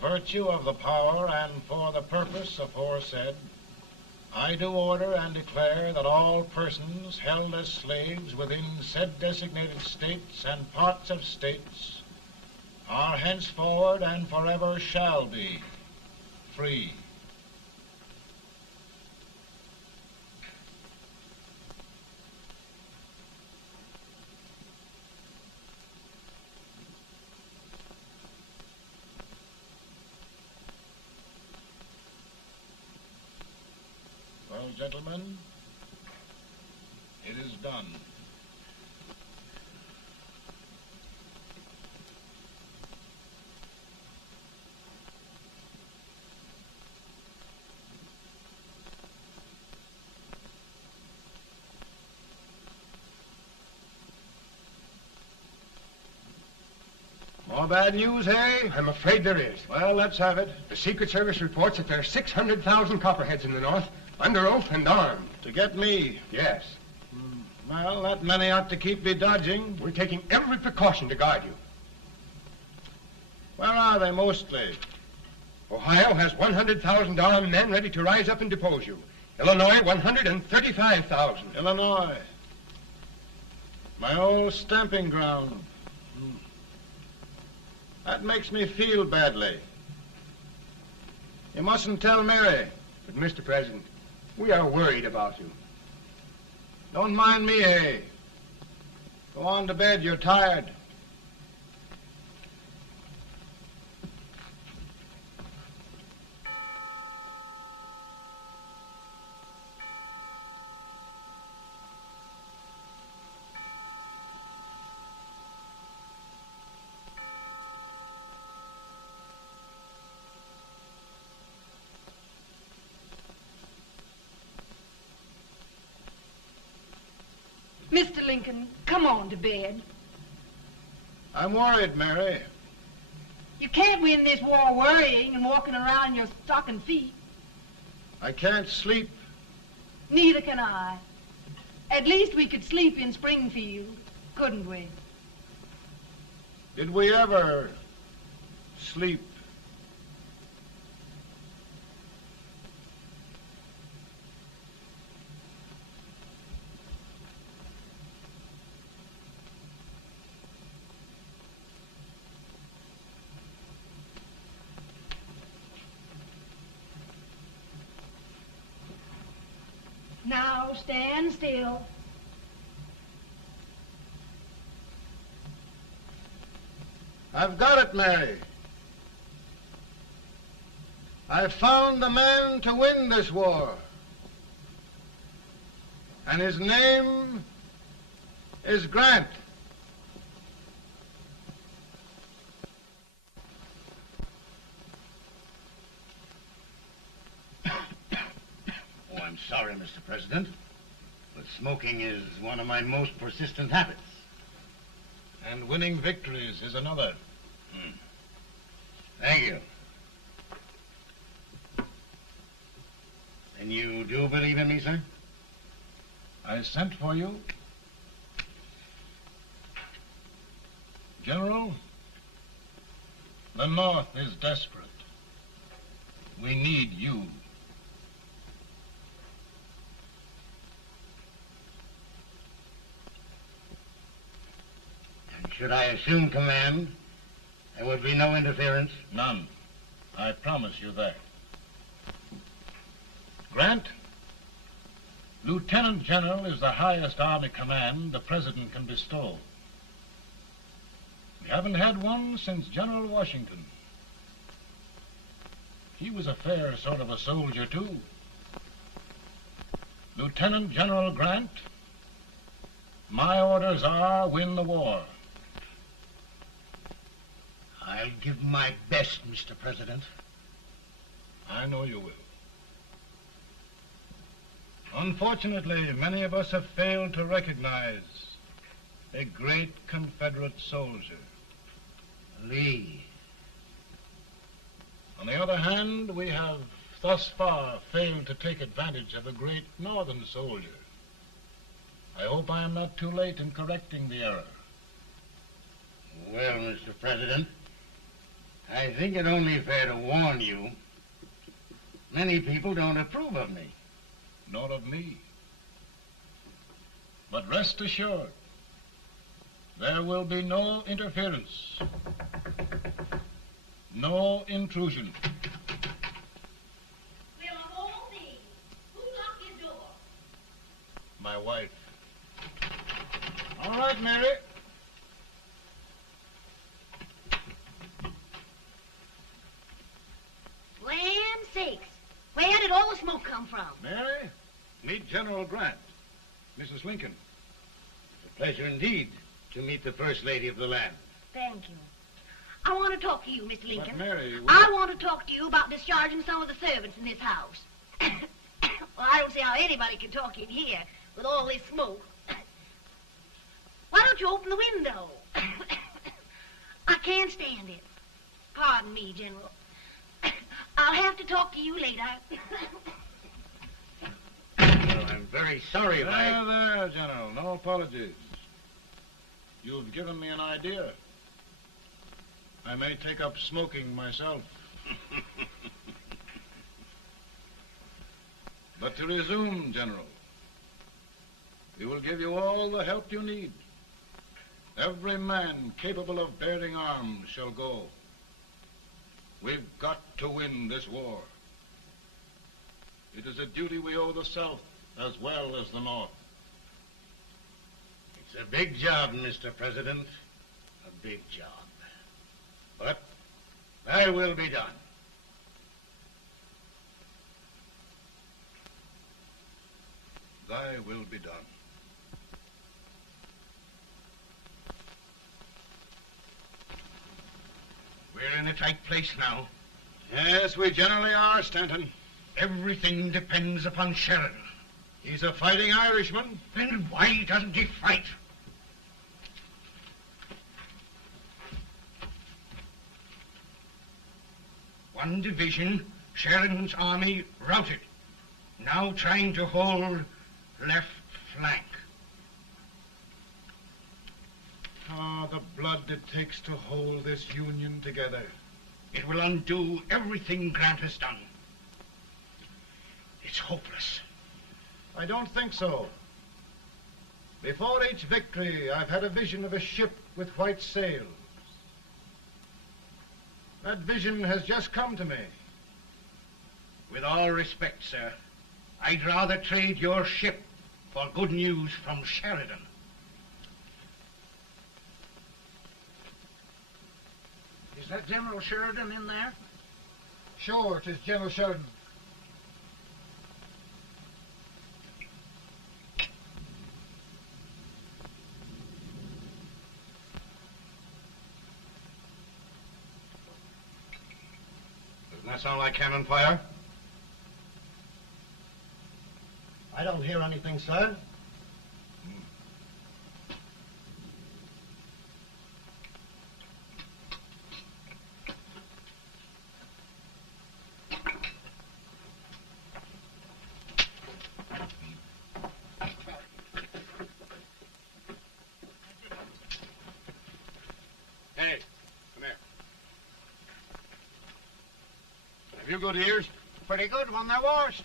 Virtue of the power and for the purpose aforesaid, I do order and declare that all persons held as slaves within said designated states and parts of states are henceforward and forever shall be free. Well, gentlemen, it is done. More bad news, hey? I'm afraid there is. Well, let's have it. The Secret Service reports that there are 600,000 copperheads in the North, under oath and armed. To get me? Yes. Well, that many ought to keep me dodging. We're taking every precaution to guard you. Where are they mostly? Ohio has 100,000 armed men ready to rise up and depose you. Illinois, 135,000. Illinois. My old stamping ground. That makes me feel badly. You mustn't tell Mary. But, Mr. President, we are worried about you. Don't mind me, Hay. Go on to bed. You're tired. Mr. Lincoln, come on to bed. I'm worried, Mary. You can't win this war worrying and walking around in your stocking feet. I can't sleep. Neither can I. At least we could sleep in Springfield, couldn't we? Did we ever sleep? Now stand still. I've got it, Mary. I've found the man to win this war. And his name is Grant. Oh, I'm sorry, Mr. President, but smoking is one of my most persistent habits. And winning victories is another. Thank you. And you do believe in me, sir? I sent for you. General, the North is desperate. We need you. And should I assume command, there would be no interference? None. I promise you that. Grant, Lieutenant General is the highest Army command the President can bestow. We haven't had one since General Washington. He was a fair sort of a soldier, too. Lieutenant General Grant, my orders are win the war. I'll give my best, Mr. President. I know you will. Unfortunately, many of us have failed to recognize a great Confederate soldier. Lee. On the other hand, we have thus far failed to take advantage of a great Northern soldier. I hope I am not too late in correcting the error. Well, Mr. President, I think it only fair to warn you. Many people don't approve of me. Nor of me. But rest assured, there will be no interference, no intrusion. Well, of all things, who locked your door? My wife. All right, Mary. Land sakes. Where did all the smoke come from? Mary, meet General Grant. Mrs. Lincoln. It's a pleasure indeed to meet the First Lady of the land. Thank you. I want to talk to you, Mr. Lincoln. But Mary, I want to talk to you about discharging some of the servants in this house. Well, I don't see how anybody can talk in here with all this smoke. Why don't you open the window? I can't stand it. Pardon me, General. I'll have to talk to you later. Well, I'm very sorry if There, General. No apologies. You've given me an idea. I may take up smoking myself. But to resume, General, we will give you all the help you need. Every man capable of bearing arms shall go. We've got to win this war. It is a duty we owe the South as well as the North. It's a big job, Mr. President. A big job. But thy will be done. Thy will be done. We're in a tight place now. Yes, we generally are, Stanton. Everything depends upon Sheridan. He's a fighting Irishman. Then why doesn't he fight? One division, Sheridan's army, routed. Now trying to hold left flank. Ah, the blood it takes to hold this Union together. It will undo everything Grant has done. It's hopeless. I don't think so. Before each victory, I've had a vision of a ship with white sails. That vision has just come to me. With all respect, sir, I'd rather trade your ship for good news from Sheridan. Is that General Sheridan in there? Sure, it is General Sheridan. Doesn't that sound like cannon fire? I don't hear anything, sir. Hey, come here. Have you good ears? Pretty good when they're washed.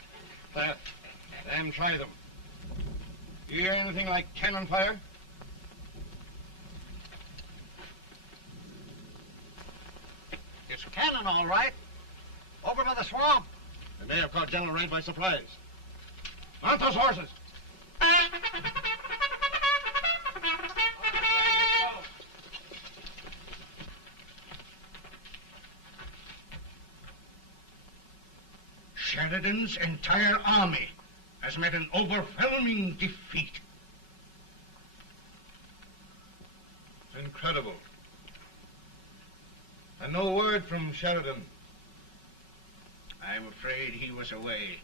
Then try them. You hear anything like cannon fire? It's cannon, all right. Over by the swamp. They may have caught General Rank by surprise. Mount those horses. Sheridan's entire army has met an overwhelming defeat. It's incredible. And no word from Sheridan. I'm afraid he was away.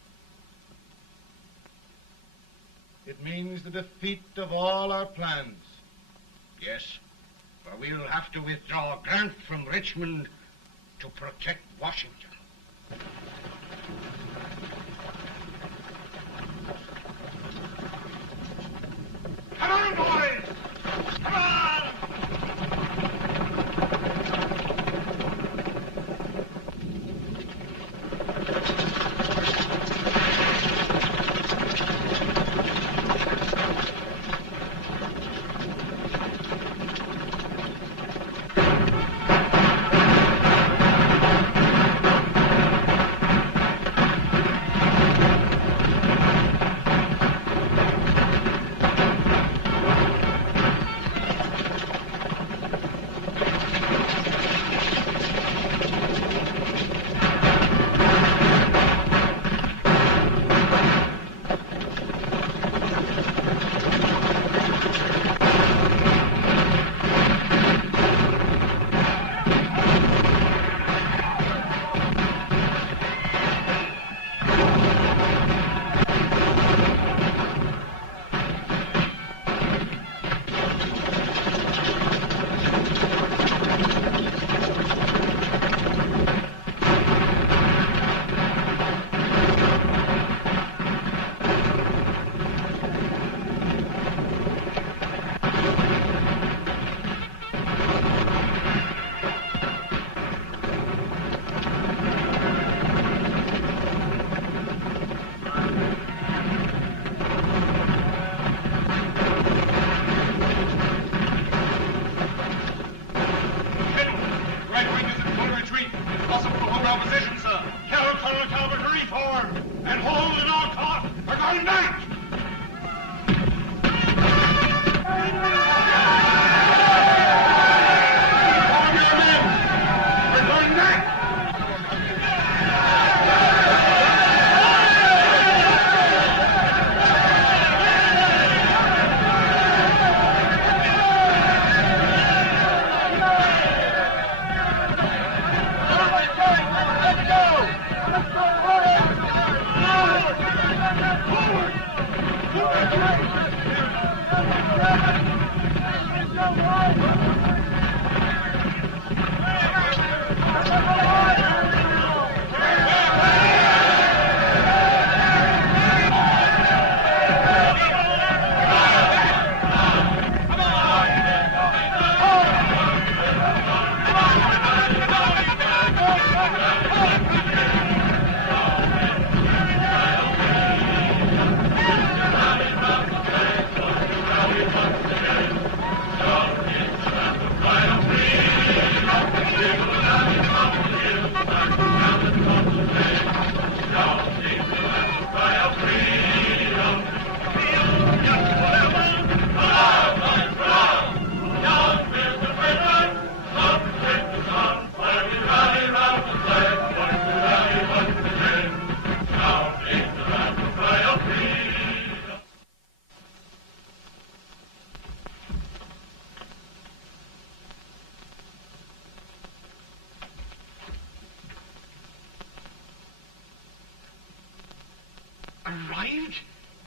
It means the defeat of all our plans. Yes, for we'll have to withdraw Grant from Richmond to protect Washington. Come on, boys! Come on!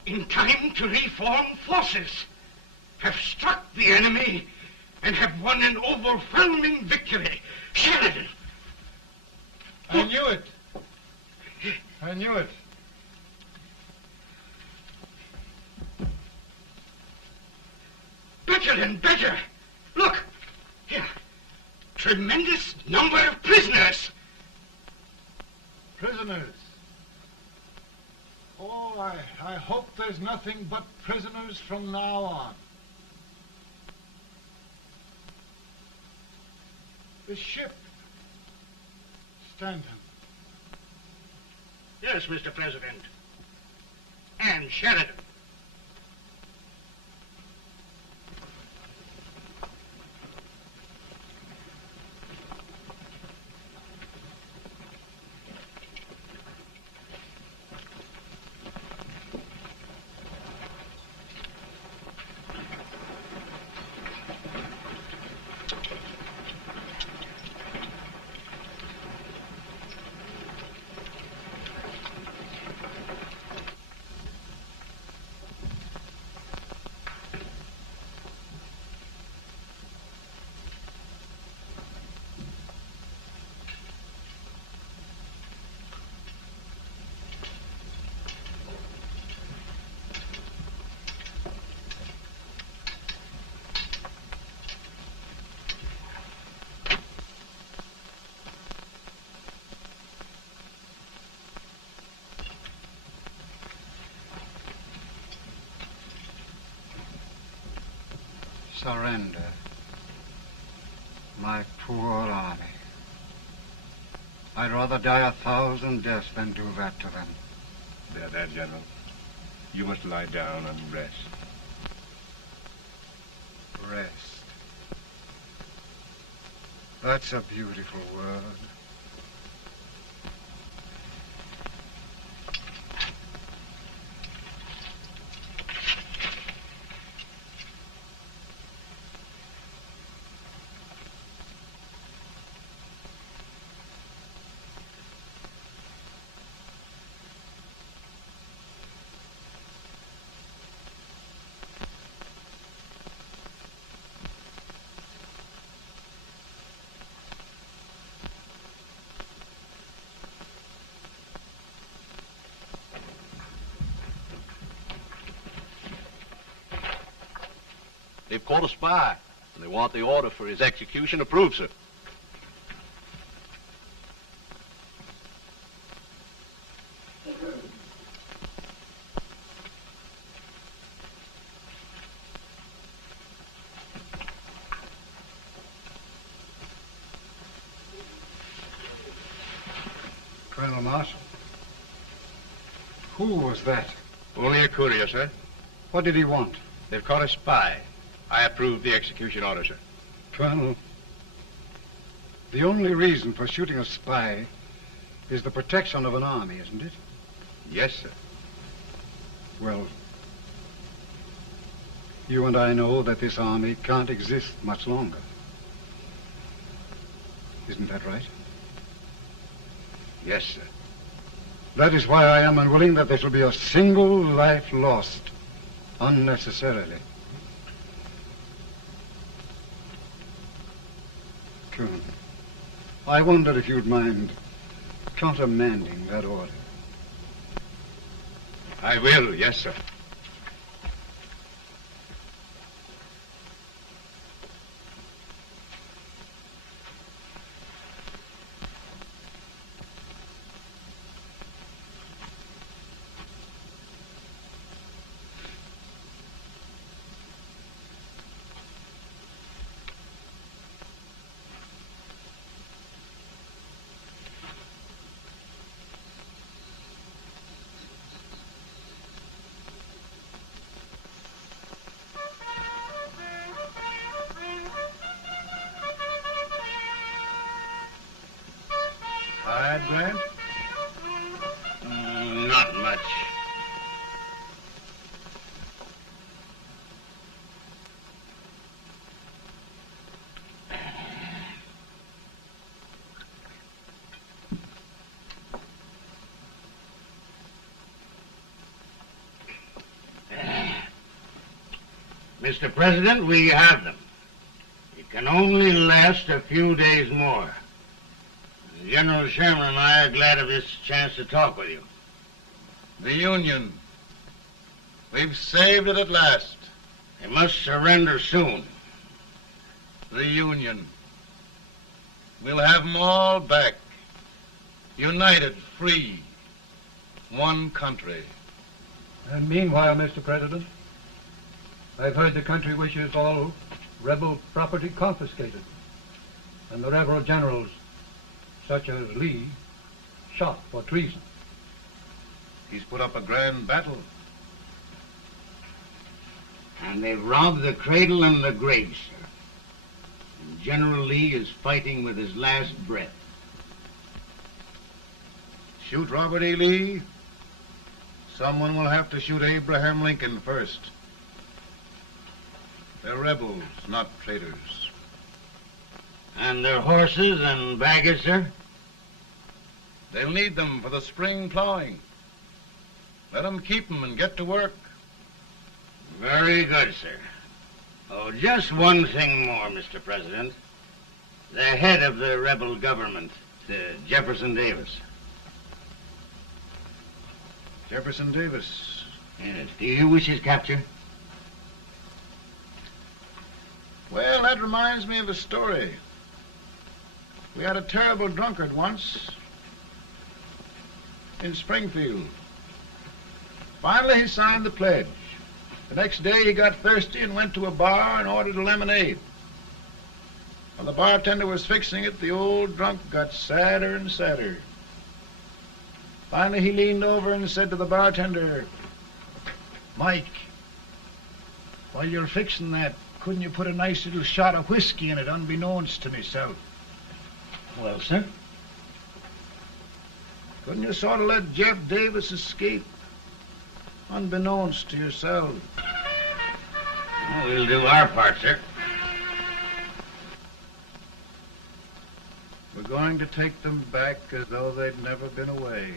in time to reform forces, have struck the enemy, and have won an overwhelming victory. Sheridan! I knew it. I knew it. Better and better. Look, here. Tremendous number of prisoners. Prisoners? Oh, I hope there's nothing but prisoners from now on. The ship. Stanton. Yes, Mr. President. And Sheridan. Surrender, my poor army. I'd rather die 1,000 deaths than do that to them. There, General. You must lie down and rest. Rest. That's a beautiful word. They've caught a spy, and they want the order for his execution approved, sir. Colonel Marshall, who was that? Only a courier, sir. What did he want? They've caught a spy. I approve the execution order, sir. Colonel, the only reason for shooting a spy is the protection of an army, isn't it? Yes, sir. Well, you and I know that this army can't exist much longer. Isn't that right? Yes, sir. That is why I am unwilling that there shall be a single life lost unnecessarily. Colonel, I wonder if you'd mind countermanding that order. I will, yes, sir. Grant? Not much. Mr. President, we have them. It can only last a few days more. General Sherman and I are glad of this chance to talk with you. The Union. We've saved it at last. They must surrender soon. The Union. We'll have them all back. United, free. One country. And meanwhile, Mr. President, I've heard the country wishes all rebel property confiscated, and the rebel generals, such as Lee, shot for treason. He's put up a grand battle. And they've robbed the cradle and the grave, sir. And General Lee is fighting with his last breath. Shoot Robert E. Lee? Someone will have to shoot Abraham Lincoln first. They're rebels, not traitors. And their horses and baggage, sir? They'll need them for the spring plowing. Let them keep them and get to work. Very good, sir. Oh, just one thing more, Mr. President. The head of the rebel government, Jefferson Davis. Jefferson Davis. Yes. Do you wish his capture? Well, that reminds me of a story. We had a terrible drunkard once in Springfield. Finally, he signed the pledge. The next day, he got thirsty and went to a bar and ordered a lemonade. While the bartender was fixing it, the old drunk got sadder and sadder. Finally, he leaned over and said to the bartender, "Mike, while you're fixing that, couldn't you put a nice little shot of whiskey in it, unbeknownst to myself?" Well, sir? Couldn't you sort of let Jeff Davis escape, unbeknownst to yourself? Well, we'll do our part, sir. We're going to take them back as though they'd never been away.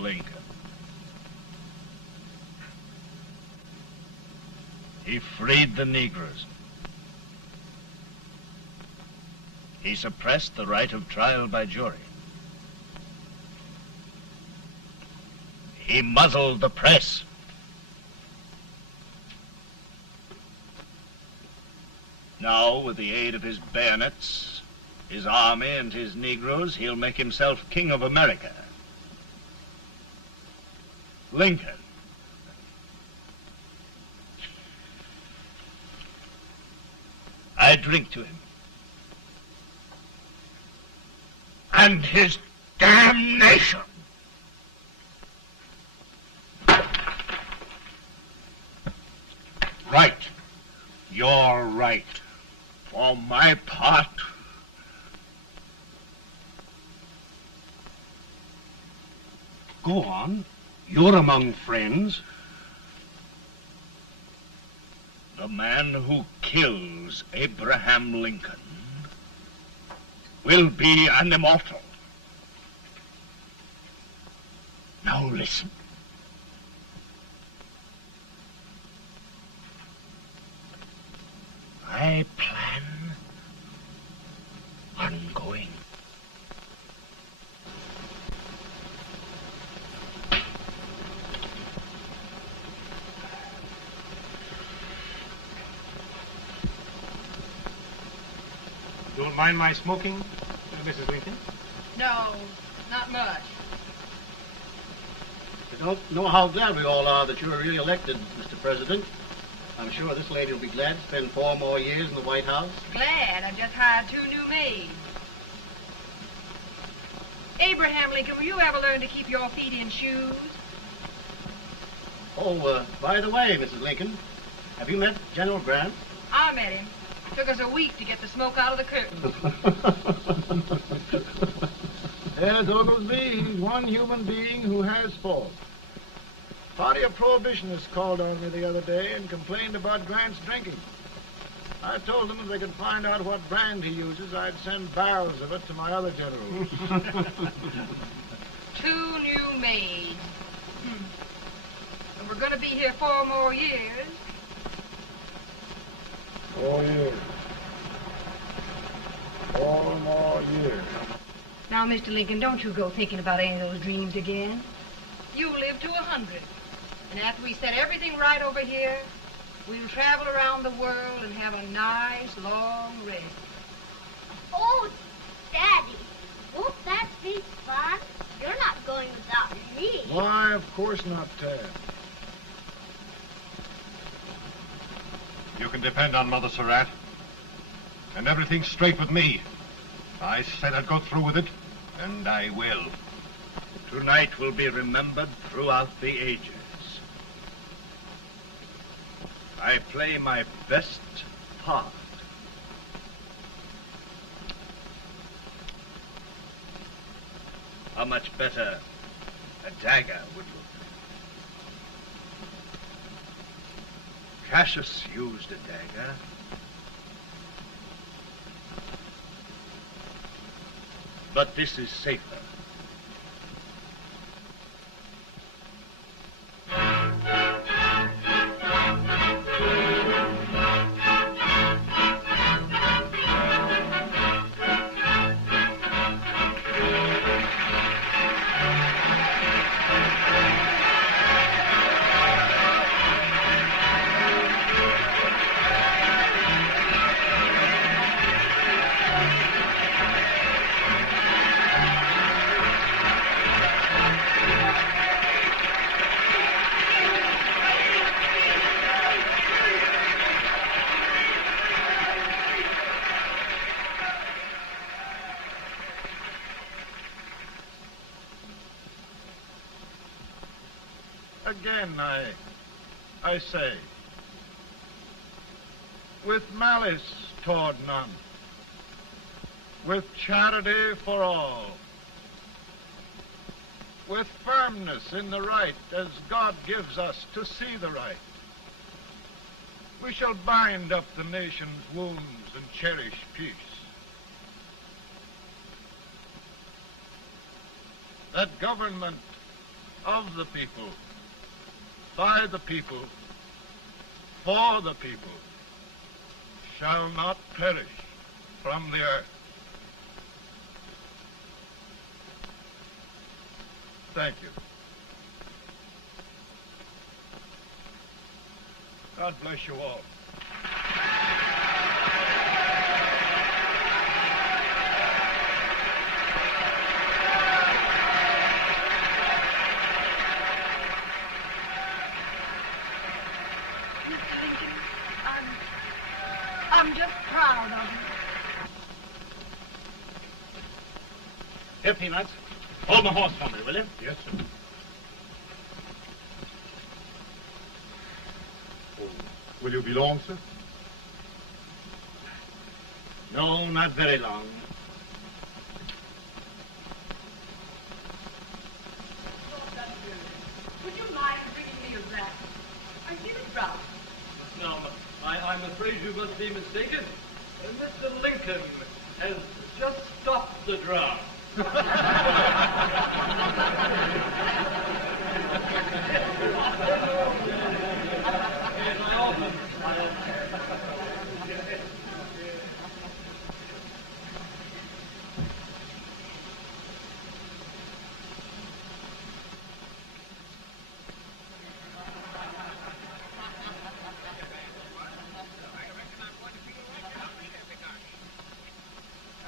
Lincoln. He freed the Negroes. He suppressed the right of trial by jury. He muzzled the press. Now, with the aid of his bayonets, his army, and his Negroes, he'll make himself king of America. Lincoln. I drink to him. And his damnation. Right. You're right. For my part, Go on. You're among friends. the man who kills Abraham Lincoln will be an immortal. Now listen. I plan on going. Don't mind my smoking, Mrs. Lincoln? No, not much. I don't know how glad we all are that you're re-elected, Mr. President. I'm sure this lady will be glad to spend 4 more years in the White House. Glad. I've just hired 2 new maids. Abraham Lincoln, will you ever learn to keep your feet in shoes? Oh, by the way, Mrs. Lincoln, have you met General Grant? I met him. Took us a week to get the smoke out of the curtain. Yes, Oglesby, he's one human being who has faults. A party of prohibitionists called on me the other day and complained about Grant's drinking. I told them if they could find out what brand he uses, I'd send barrels of it to my other generals. 2 new maids. And we're going to be here 4 more years. 4 years. 4 more years. Now, Mr. Lincoln, don't you go thinking about any of those dreams again. You live to 100. And after we set everything right over here, we'll travel around the world and have a nice, long rest. Oh, Daddy, won't that be fun? You're not going without me. Why, of course not, Tad. You can depend on Mother Surratt. And everything's straight with me. I said I'd go through with it, and I will. Tonight will be remembered throughout the ages. I play my best part. How much better a dagger would look. Cassius used a dagger. But this is safer. Again, I say, with malice toward none, with charity for all, with firmness in the right as God gives us to see the right, we shall bind up the nation's wounds and cherish peace. That government of the people, by the people, for the people, shall not perish from the earth. Thank you. God bless you all. I'm just proud of you. Here, Peanuts. Hold my horse for me, will you? Yes, sir. Oh, will you be long, sir? No, not very long. Would you mind bringing me a wrap? I feel it rough. No, I'm afraid you must be mistaken. Mr. Lincoln has just stopped the draft.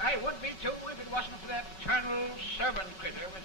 I would be too if it wasn't for that Colonel servant critter with